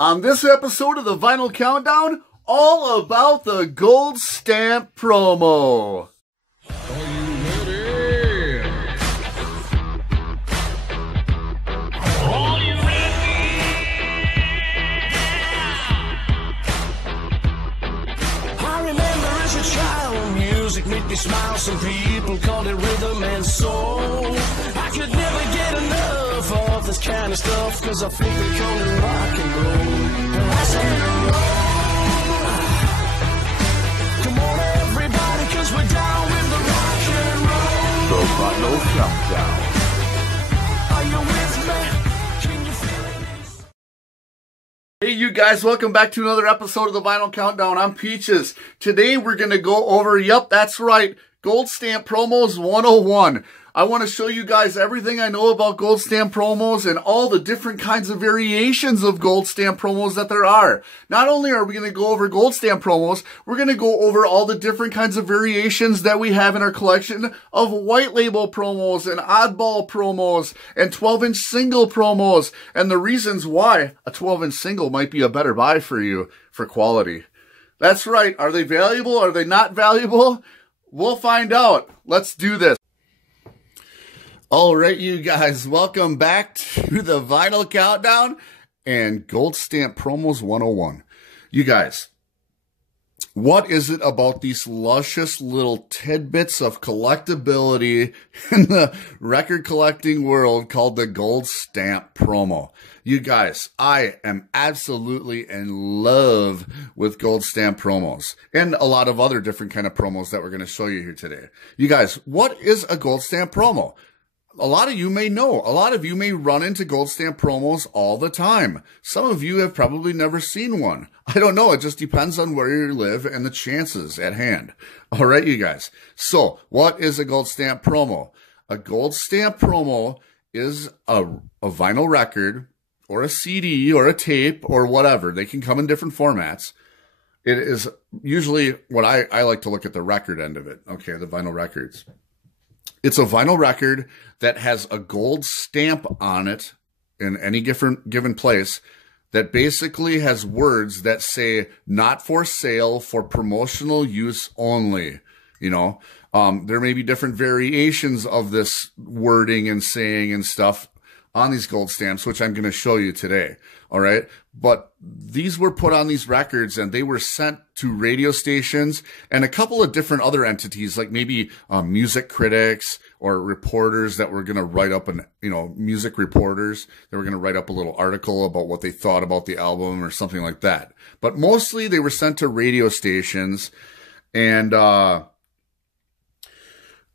On this episode of the Vinyl Countdown, all about the Gold Stamp promo. Are you ready? Are you ready? I remember as a child, music made me smile. Some people called it rhythm and soul. I could never get enough of this kind of stuff, cause I think they call it rock and roll. And I said, come on everybody, cause we're down with the rock and roll. The Vinyl Countdown. Are you with me? Can you feel it? Hey you guys, welcome back to another episode of the Vinyl Countdown. I'm Peaches. Today we're going to go over, yep, that's right, Gold Stamp Promos 101. I want to show you guys everything I know about Gold Stamp promos and all the different kinds of variations of Gold Stamp promos that there are. Not only are we going to go over Gold Stamp promos, we're going to go over all the different kinds of variations that we have in our collection of white label promos and oddball promos and 12-inch single promos and the reasons why a 12-inch single might be a better buy for you for quality. That's right. Are they valuable? Are they not valuable? We'll find out. Let's do this. All right, you guys, welcome back to the Vinyl Countdown and Gold Stamp Promos 101. You guys, what is it about these luscious little tidbits of collectability in the record collecting world called the Gold Stamp promo? You guys, I am absolutely in love with Gold Stamp promos and a lot of other different kind of promos that we're going to show you here today. You guys, what is a Gold Stamp promo? A lot of you may know. A lot of you may run into Gold Stamp promos all the time. Some of you have probably never seen one. I don't know. It just depends on where you live and the chances at hand. All right, you guys. So what is a Gold Stamp promo? A Gold Stamp promo is a vinyl record or a CD or a tape or whatever. They can come in different formats. It is usually what I like to look at the record end of it. Okay, the vinyl records. It's a vinyl record that has a gold stamp on it in any given place that basically has words that say not for sale, for promotional use only. You know, there may be different variations of this wording and saying and stuff on these gold stamps, which I'm going to show you today. All right. But these were put on these records and they were sent to radio stations and a couple of different other entities, like maybe music critics or reporters that were going to write up music reporters. They were going to write up a little article about what they thought about the album or something like that. But mostly they were sent to radio stations and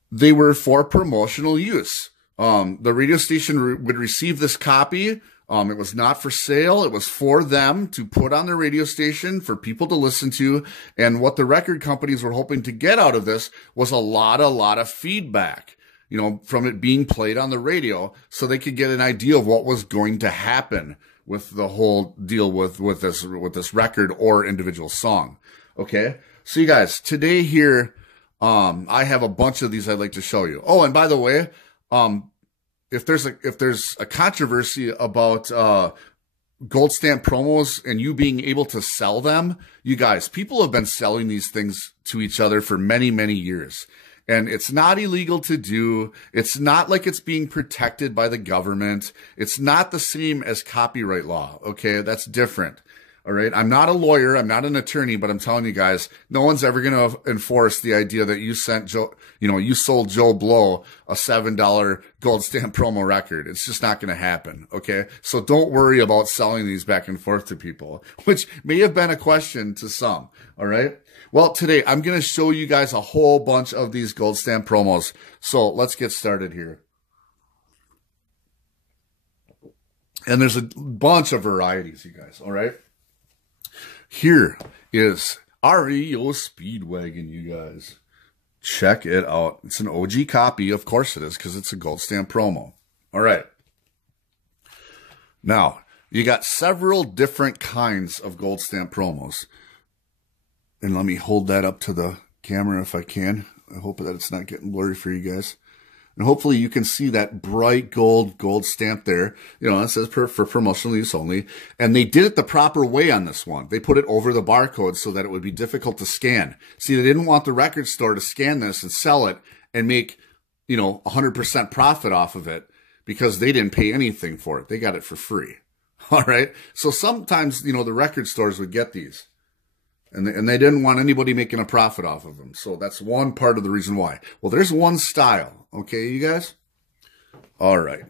they were for promotional use. The radio station would receive this copy. It was not for sale. It was for them to put on their radio station for people to listen to. And what the record companies were hoping to get out of this was a lot of feedback, you know, from it being played on the radio so they could get an idea of what was going to happen with the whole deal with this record or individual song. Okay. So you guys, today here, I have a bunch of these I'd like to show you. Oh, and by the way, if there's a controversy about Gold Stamp promos and you being able to sell them, you guys, people have been selling these things to each other for many years. And it's not illegal to do. It's not like it's being protected by the government. It's not the same as copyright law. Okay, that's different. All right. I'm not a lawyer. I'm not an attorney, but I'm telling you guys, no one's ever going to enforce the idea that you sold Joe Blow a $7 Gold Stamp promo record. It's just not going to happen. Okay. So don't worry about selling these back and forth to people, which may have been a question to some. All right. Well, today I'm going to show you guys a whole bunch of these Gold Stamp promos. So let's get started here. And there's a bunch of varieties, you guys. All right. Here is REO Speedwagon, you guys. Check it out. It's an OG copy. Of course it is, because it's a Gold Stamp promo. All right. Now, you got several different kinds of Gold Stamp promos. And let me hold that up to the camera if I can. I hope that it's not getting blurry for you guys. And hopefully you can see that bright gold stamp there. You know, it says for promotional use only. And they did it the proper way on this one. They put it over the barcode so that it would be difficult to scan. See, they didn't want the record store to scan this and sell it and make, you know, 100% profit off of it because they didn't pay anything for it. They got it for free. All right. So sometimes, you know, the record stores would get these. And they didn't want anybody making a profit off of them. So that's one part of the reason why. Well, there's one style. Okay, you guys? All right.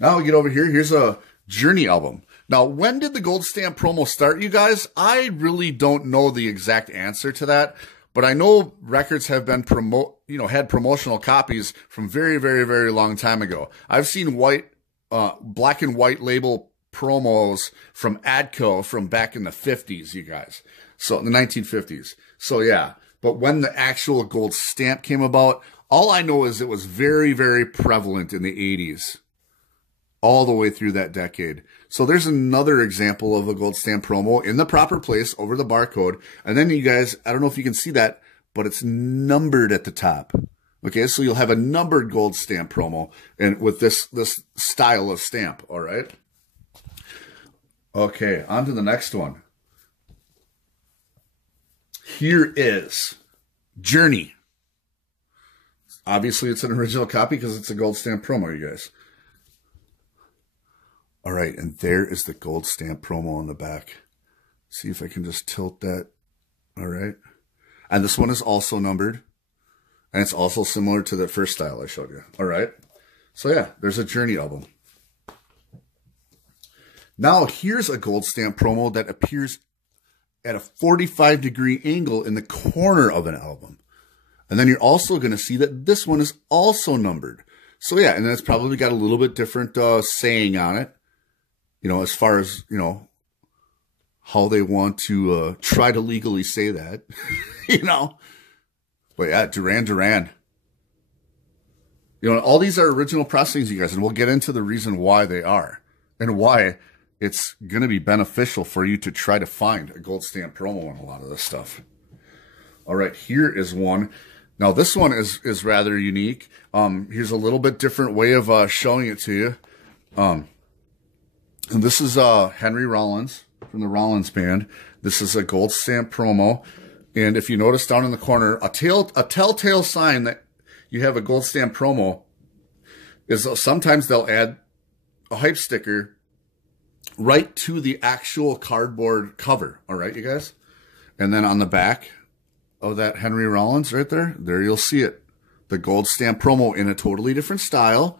Now we get over here. Here's a Journey album. Now, when did the gold stamp promo start, you guys? I really don't know the exact answer to that. But I know records have been had promotional copies from very, very, very long time ago. I've seen black and white label promos from Adco from back in the 50s, you guys. So in the 1950s. So yeah, but when the actual gold stamp came about, all I know is it was very, very prevalent in the 80s, all the way through that decade. So there's another example of a gold stamp promo in the proper place over the barcode. And then you guys, I don't know if you can see that, but it's numbered at the top. Okay, so you'll have a numbered gold stamp promo and with this style of stamp, all right? Okay, on to the next one. Here is Journey. Obviously, it's an original copy because it's a gold stamp promo, you guys. All right, and there is the gold stamp promo on the back. See if I can just tilt that. All right. And this one is also numbered. And it's also similar to the first style I showed you. All right. So yeah, there's a Journey album. Now, here's a gold stamp promo that appears at a 45-degree angle in the corner of an album. And then you're also going to see that this one is also numbered. So yeah, and then it's probably got a little bit different saying on it. You know, as far as, you know, how they want to try to legally say that. You know. But yeah, Duran Duran. You know, all these are original pressings, you guys. And we'll get into the reason why they are. And why it's going to be beneficial for you to try to find a gold stamp promo on a lot of this stuff. All right, here is one. Now, this one is rather unique. Here's a little bit different way of showing it to you. And this is Henry Rollins from the Rollins Band. This is a gold stamp promo. And if you notice down in the corner, a telltale sign that you have a gold stamp promo is sometimes they'll add a hype sticker right to the actual cardboard cover. All right, you guys? And then on the back of that Henry Rollins right there you'll see it. The gold stamp promo in a totally different style.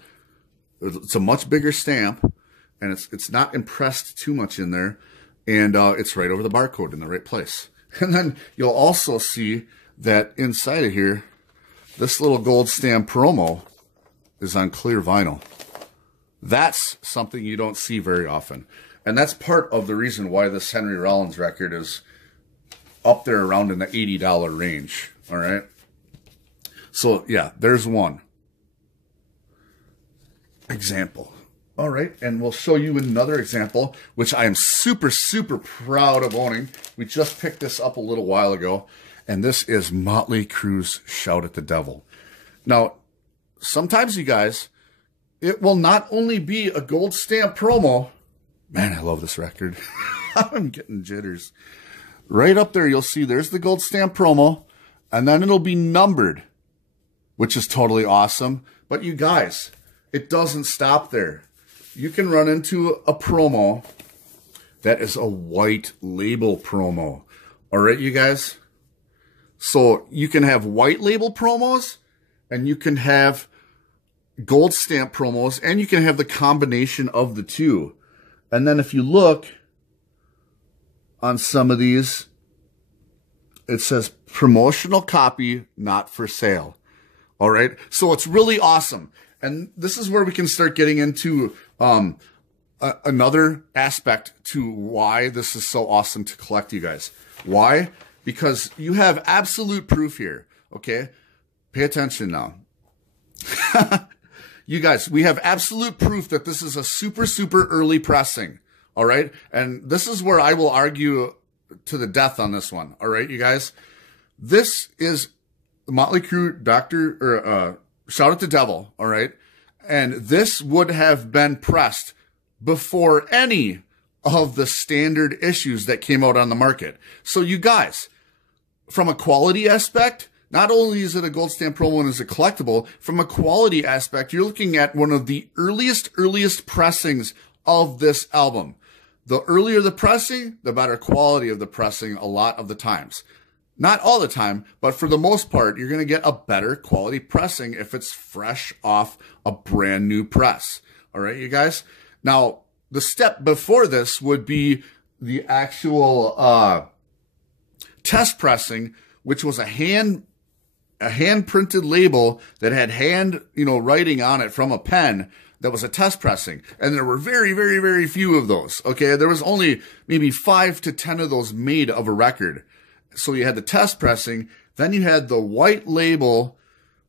It's a much bigger stamp, and it's not impressed too much in there. And it's right over the barcode in the right place. And then you'll also see that inside of here, this little gold stamp promo is on clear vinyl. That's something you don't see very often. And that's part of the reason why this Henry Rollins record is up there around in the $80 range. All right. So yeah, there's one example. All right. And we'll show you another example, which I am super, super proud of owning. We just picked this up a little while ago. And this is Motley Crue's Shout at the Devil. Now, sometimes you guys, it will not only be a gold stamp promo. Man, I love this record. I'm getting jitters. Right up there, you'll see there's the gold stamp promo, and then it'll be numbered, which is totally awesome. But you guys, it doesn't stop there. You can run into a promo that is a white label promo. All right, you guys? So you can have white label promos, and you can have gold stamp promos, and you can have the combination of the two. And then if you look on some of these, it says promotional copy, not for sale. All right. So it's really awesome. And this is where we can start getting into another aspect to why this is so awesome to collect, you guys. Why? Because you have absolute proof here. Okay. Pay attention now. You guys, we have absolute proof that this is a super, super early pressing. All right. And this is where I will argue to the death on this one. All right, you guys. This is Motley Crue Shout out to Devil, all right? And this would have been pressed before any of the standard issues that came out on the market. So you guys, from a quality aspect, not only is it a gold stamp promo and is a collectible, from a quality aspect, you're looking at one of the earliest pressings of this album. The earlier the pressing, the better quality of the pressing a lot of the times. Not all the time, but for the most part, you're going to get a better quality pressing if it's fresh off a brand new press. All right, you guys? Now, the step before this would be the actual test pressing, which was a hand printed label that had hand, writing on it from a pen that was a test pressing. And there were very, very, very few of those. Okay. There was only maybe 5 to 10 of those made of a record. So you had the test pressing, then you had the white label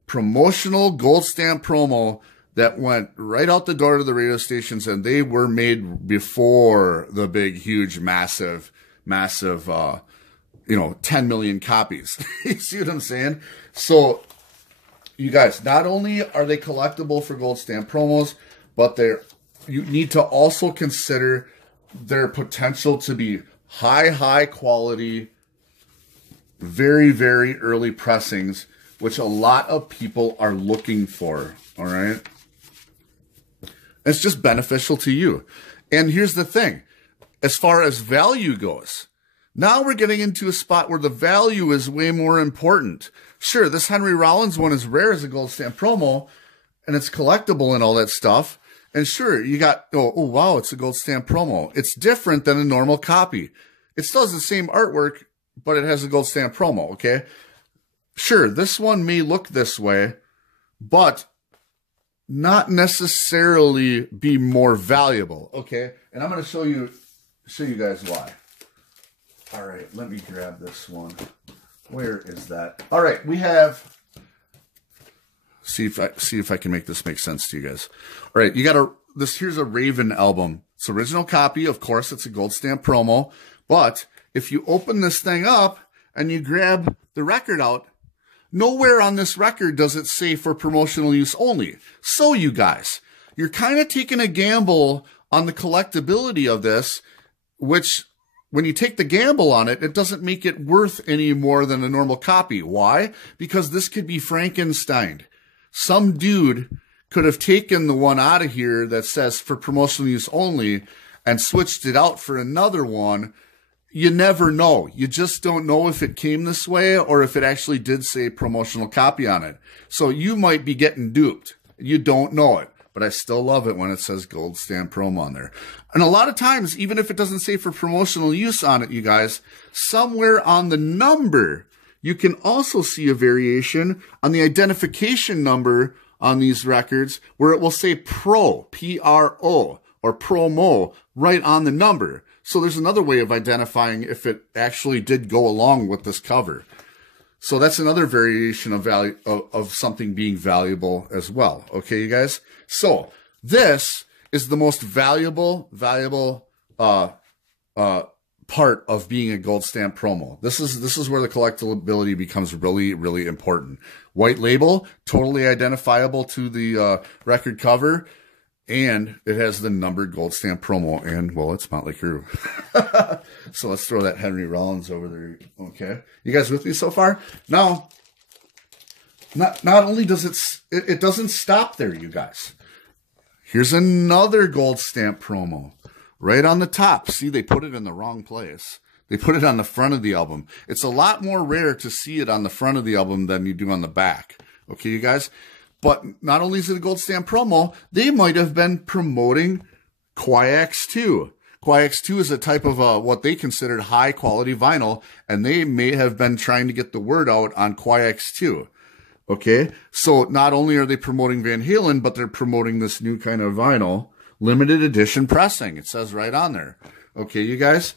promotional gold stamp promo that went right out the door to the radio stations, and they were made before the big, huge, massive, 10 million copies. You see what I'm saying? So, you guys, not only are they collectible for gold stamp promos, but you need to also consider their potential to be high quality, very, very early pressings, which a lot of people are looking for. All right. It's just beneficial to you. And here's the thing. As far as value goes, now we're getting into a spot where the value is way more important. Sure, this Henry Rollins one is rare as a gold stamp promo, and it's collectible and all that stuff. And sure, you got, oh wow, it's a gold stamp promo. It's different than a normal copy. It still has the same artwork, but it has a gold stamp promo, okay? Sure, this one may look this way, but not necessarily be more valuable, okay? And I'm going to show you guys why. All right, let me grab this one. Where is that? All right, we have. See if I can make this make sense to you guys. All right, you got here's a Raven album. It's original copy, of course. It's a gold stamp promo, but if you open this thing up and you grab the record out, nowhere on this record does it say for promotional use only. So you guys, you're kind of taking a gamble on the collectability of this, which when you take the gamble on it, it doesn't make it worth any more than a normal copy. Why? Because this could be Frankenstein. Some dude could have taken the one out of here that says for promotional use only and switched it out for another one. You never know. You just don't know if it came this way or if it actually did say promotional copy on it. So you might be getting duped. You don't know it. But I still love it when it says gold stamp promo on there. And a lot of times, even if it doesn't say for promotional use on it, you guys, somewhere on the number, you can also see a variation on the identification number on these records where it will say pro, P-R-O, or promo right on the number. So there's another way of identifying if it actually did go along with this cover. So that's another variation of value of something being valuable as well. Okay, you guys? So this is the most valuable part of being a gold stamp promo. This is where the collectability becomes really, really important. White label, totally identifiable to the record cover. And it has the numbered gold stamp promo, and, well, it's Motley Crue. So let's throw that Henry Rollins over there, okay? You guys with me so far? Now, not only does it doesn't stop there, you guys. Here's another gold stamp promo right on the top. See, they put it in the wrong place. They put it on the front of the album. It's a lot more rare to see it on the front of the album than you do on the back. Okay, you guys? But not only is it a gold stamp promo, they might have been promoting Quiax 2. Quiax 2 is a type of what they considered high quality vinyl, and they may have been trying to get the word out on Quiax 2. Okay, so not only are they promoting Van Halen, but they're promoting this new kind of vinyl, limited edition pressing. It says right on there. Okay, you guys?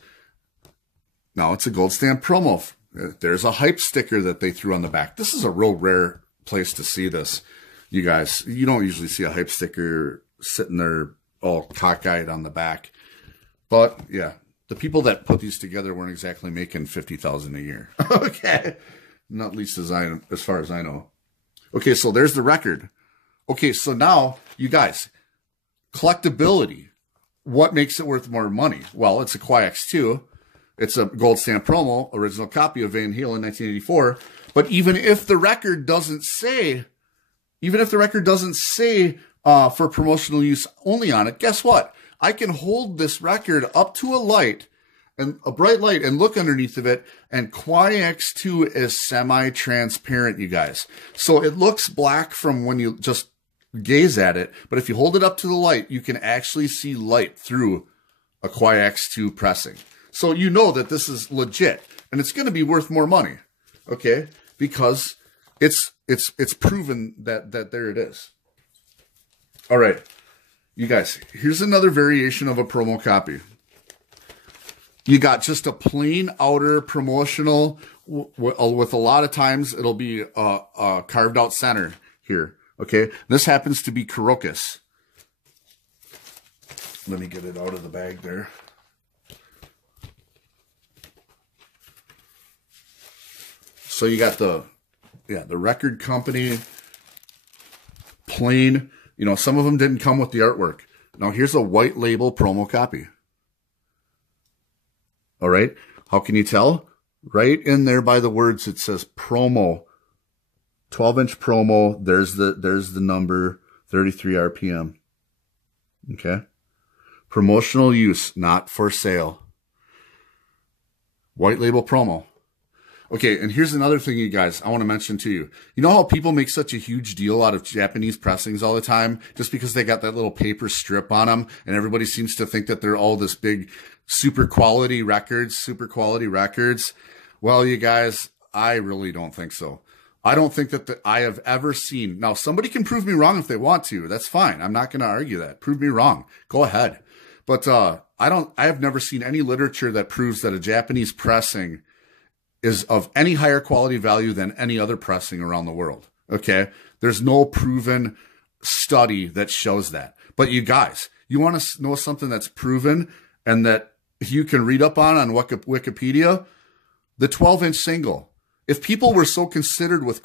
Now it's a gold stamp promo. There's a hype sticker that they threw on the back. This is a real rare place to see this. You guys, you don't usually see a hype sticker sitting there all cockeyed on the back. But, yeah, the people that put these together weren't exactly making $50,000 a year. Okay. Not least as far as I know. Okay, so there's the record. Okay, so now, you guys, collectability. What makes it worth more money? Well, it's a QX2. It's a gold stamp promo, original copy of Van Halen 1984. But even if the record doesn't say for promotional use only on it, guess what? I can hold this record up to a light, and a bright light, and look underneath of it, and QX2 is semi-transparent, you guys. So it looks black from when you just gaze at it, but if you hold it up to the light, you can actually see light through a QX2 pressing. So you know that this is legit, and it's going to be worth more money, okay? Because it's proven that there it is. All right, you guys, here's another variation of a promo copy. You got just a plain outer promotional with a lot of times it'll be a carved out center here. Okay, this happens to be Carocus. Let me get it out of the bag there. So you got the record company, plain. You know, some of them didn't come with the artwork. Now here's a white label promo copy. All right, how can you tell? Right in there by the words it says promo. 12-inch promo, there's the number, 33 RPM. Okay. Promotional use, not for sale. White label promo. Okay, and here's another thing, you guys, I want to mention to you. You know how people make such a huge deal out of Japanese pressings all the time just because they got that little paper strip on them, and everybody seems to think that they're all this big super quality records. Well, you guys, I really don't think so. I don't think that I have ever seen. Now, somebody can prove me wrong if they want to. That's fine. I'm not going to argue that. Prove me wrong. Go ahead. But I have never seen any literature that proves that a Japanese pressing is of any higher quality value than any other pressing around the world. Okay? There's no proven study that shows that. But you guys, you want to know something that's proven and that you can read up on Wikipedia? The 12-inch single. If people were so concerned with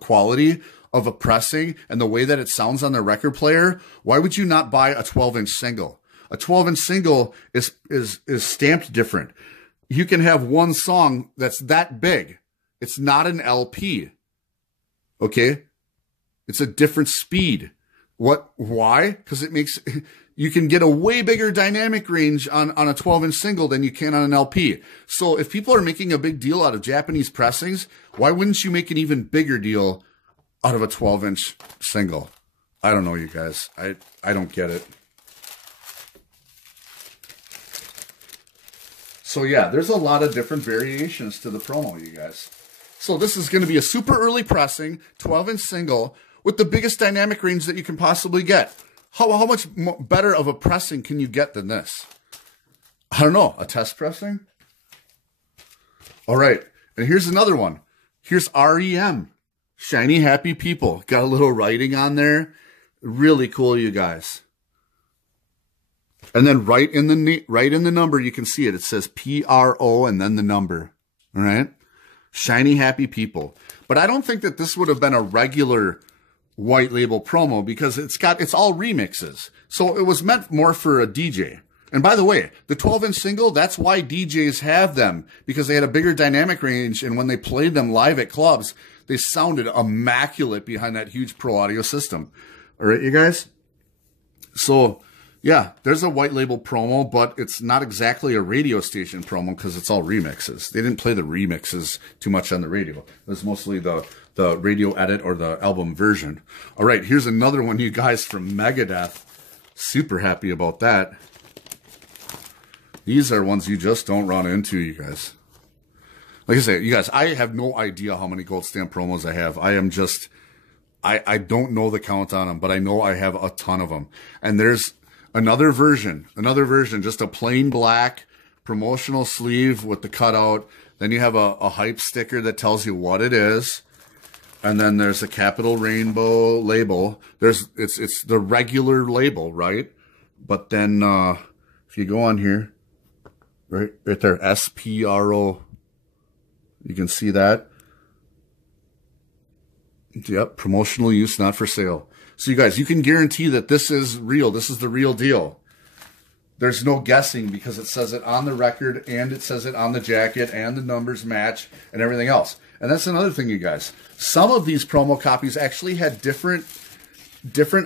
quality of a pressing and the way that it sounds on their record player, why would you not buy a 12-inch single? A 12-inch single is stamped different. You can have one song that's that big. It's not an LP. Okay? It's a different speed. Why? Because you can get a way bigger dynamic range on a 12-inch single than you can on an LP. So if people are making a big deal out of Japanese pressings, why wouldn't you make an even bigger deal out of a 12-inch single? I don't know, you guys. I don't get it. So yeah, there's a lot of different variations to the promo, you guys. So this is going to be a super early pressing, 12-inch single with the biggest dynamic range that you can possibly get. How much better of a pressing can you get than this? I don't know. A test pressing? All right. And here's another one. Here's REM. Shiny Happy People. Got a little writing on there. Really cool, you guys. And then right in the number, you can see it. It says PRO and then the number. All right. Shiny Happy People. But I don't think that this would have been a regular white label promo because it's all remixes. So it was meant more for a DJ. And by the way, the 12-inch single, that's why DJs have them, because they had a bigger dynamic range, and when they played them live at clubs, they sounded immaculate behind that huge pro audio system. All right, you guys? So, yeah, there's a white label promo, but it's not exactly a radio station promo because it's all remixes. They didn't play the remixes too much on the radio. It was mostly the radio edit or the album version. All right, here's another one, you guys, from Megadeth. Super happy about that. These are ones you just don't run into, you guys. Like I said, you guys, I have no idea how many gold stamp promos I have. I don't know the count on them, but I know I have a ton of them. And there's another version, just a plain black promotional sleeve with the cutout. Then you have a hype sticker that tells you what it is. And then there's a capital rainbow label. It's the regular label, right? But then, if you go on here, right there, SPRO, you can see that. Yep, promotional use, not for sale. So you guys, you can guarantee that this is real. This is the real deal. There's no guessing because it says it on the record and it says it on the jacket and the numbers match and everything else. And that's another thing, you guys. Some of these promo copies actually had different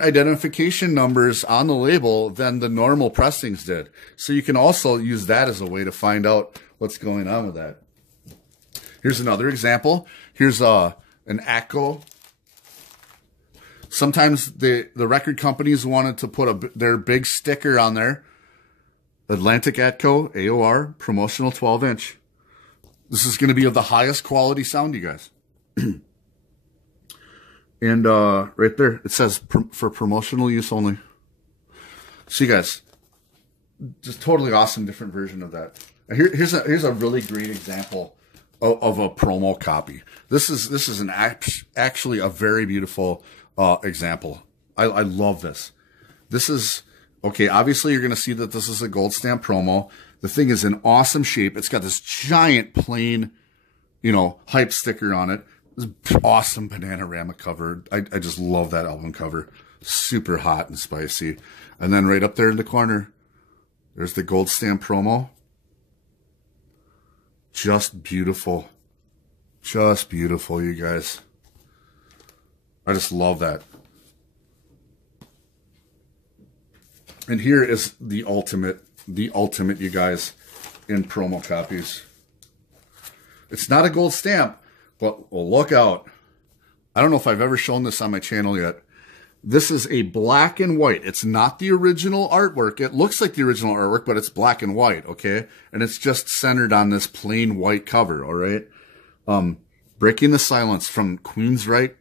identification numbers on the label than the normal pressings did. So you can also use that as a way to find out what's going on with that. Here's another example. Here's an Atco. Sometimes the record companies wanted to put their big sticker on there. Atlantic Atco AOR promotional 12-inch. This is going to be of the highest quality sound, you guys. And right there, it says for promotional use only. So you guys, just totally awesome different version of that. Here's a really great example of a promo copy. This is actually a very beautiful example. I love this. This is, okay, obviously you're going to see that this is a gold stamp promo. The thing is in awesome shape. It's got this giant plain, hype sticker on it. This awesome Bananarama cover. I just love that album cover. Super hot and spicy. And then right up there in the corner, there's the gold stamp promo. Just beautiful. Just beautiful, you guys. I just love that. And here is the ultimate, you guys, in promo copies. It's not a gold stamp, but well, look out. I don't know if I've ever shown this on my channel yet. This is a black and white. It's not the original artwork. It looks like the original artwork, but it's black and white, okay? And it's just centered on this plain white cover, all right? Breaking the Silence from Queensryche.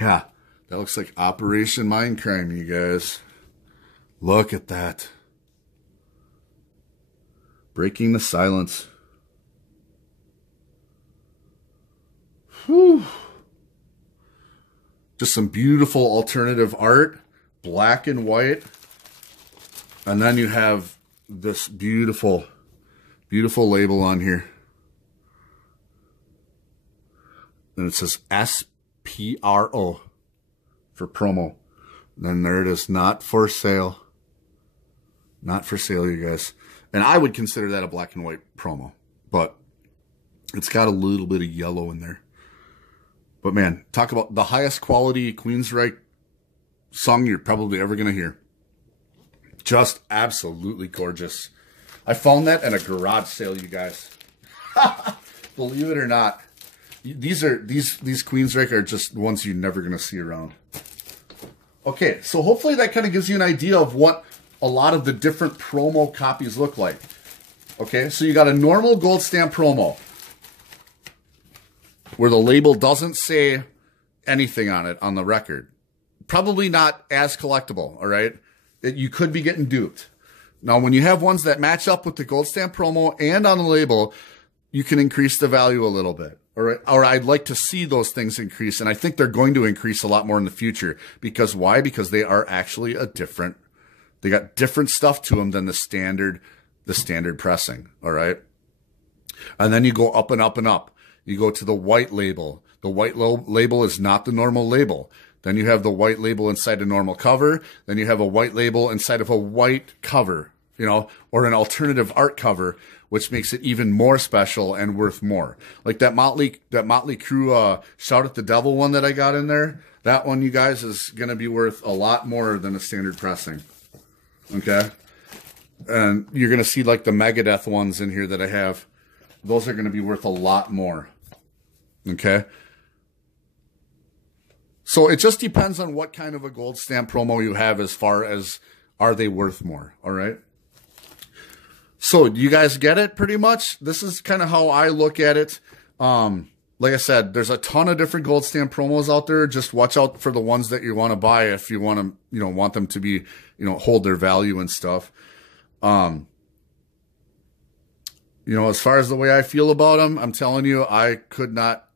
Yeah, that looks like Operation Mindcrime, you guys. Look at that. Breaking the Silence. Whew. Just some beautiful alternative art, black and white. And then you have this beautiful, beautiful label on here. And it says SPRO for promo. And then there it is, not for sale. Not for sale, you guys. And I would consider that a black and white promo. But it's got a little bit of yellow in there. But man, talk about the highest quality Queensryche song you're probably ever going to hear. Just absolutely gorgeous. I found that at a garage sale, you guys. Believe it or not. These Queensryche are just ones you're never going to see around. Okay, so hopefully that kind of gives you an idea of what a lot of the different promo copies look like. Okay, so you got a normal gold stamp promo where the label doesn't say anything on it on the record. Probably not as collectible, all right? You could be getting duped. Now, when you have ones that match up with the gold stamp promo and on the label, you can increase the value a little bit. All right? Or I'd like to see those things increase, and I think they're going to increase a lot more in the future. Because why? Because they are actually they got different stuff to them than the standard pressing, all right? And then you go up and up and up. You go to the white label. The white label is not the normal label. Then you have the white label inside a normal cover. Then you have a white label inside of a white cover, or an alternative art cover, which makes it even more special and worth more. Like that Motley Crue Shout at the Devil one that I got in there. That one, you guys, is going to be worth a lot more than a standard pressing. Okay? And you're going to see like the Megadeth ones in here that I have. Those are going to be worth a lot more. Okay? So it just depends on what kind of a gold stamp promo you have as far as are they worth more, all right? So you guys get it pretty much? This is kind of how I look at it. Like I said, there's a ton of different gold stamp promos out there. Just watch out for the ones that you want to buy if you want to, want them to be, hold their value and stuff. As far as the way I feel about them, I'm telling you, I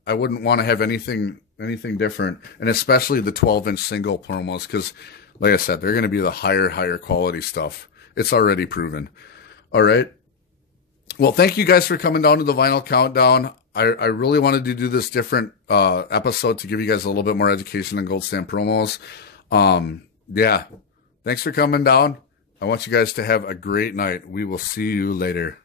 wouldn't want to have anything different. And especially the 12-inch single promos, because like I said, they're going to be the higher quality stuff. It's already proven. All right. Well, thank you guys for coming down to the Vinyl Countdown. I really wanted to do this different episode to give you guys a little bit more education on gold stamp promos. Yeah. Thanks for coming down. I want you guys to have a great night. We will see you later.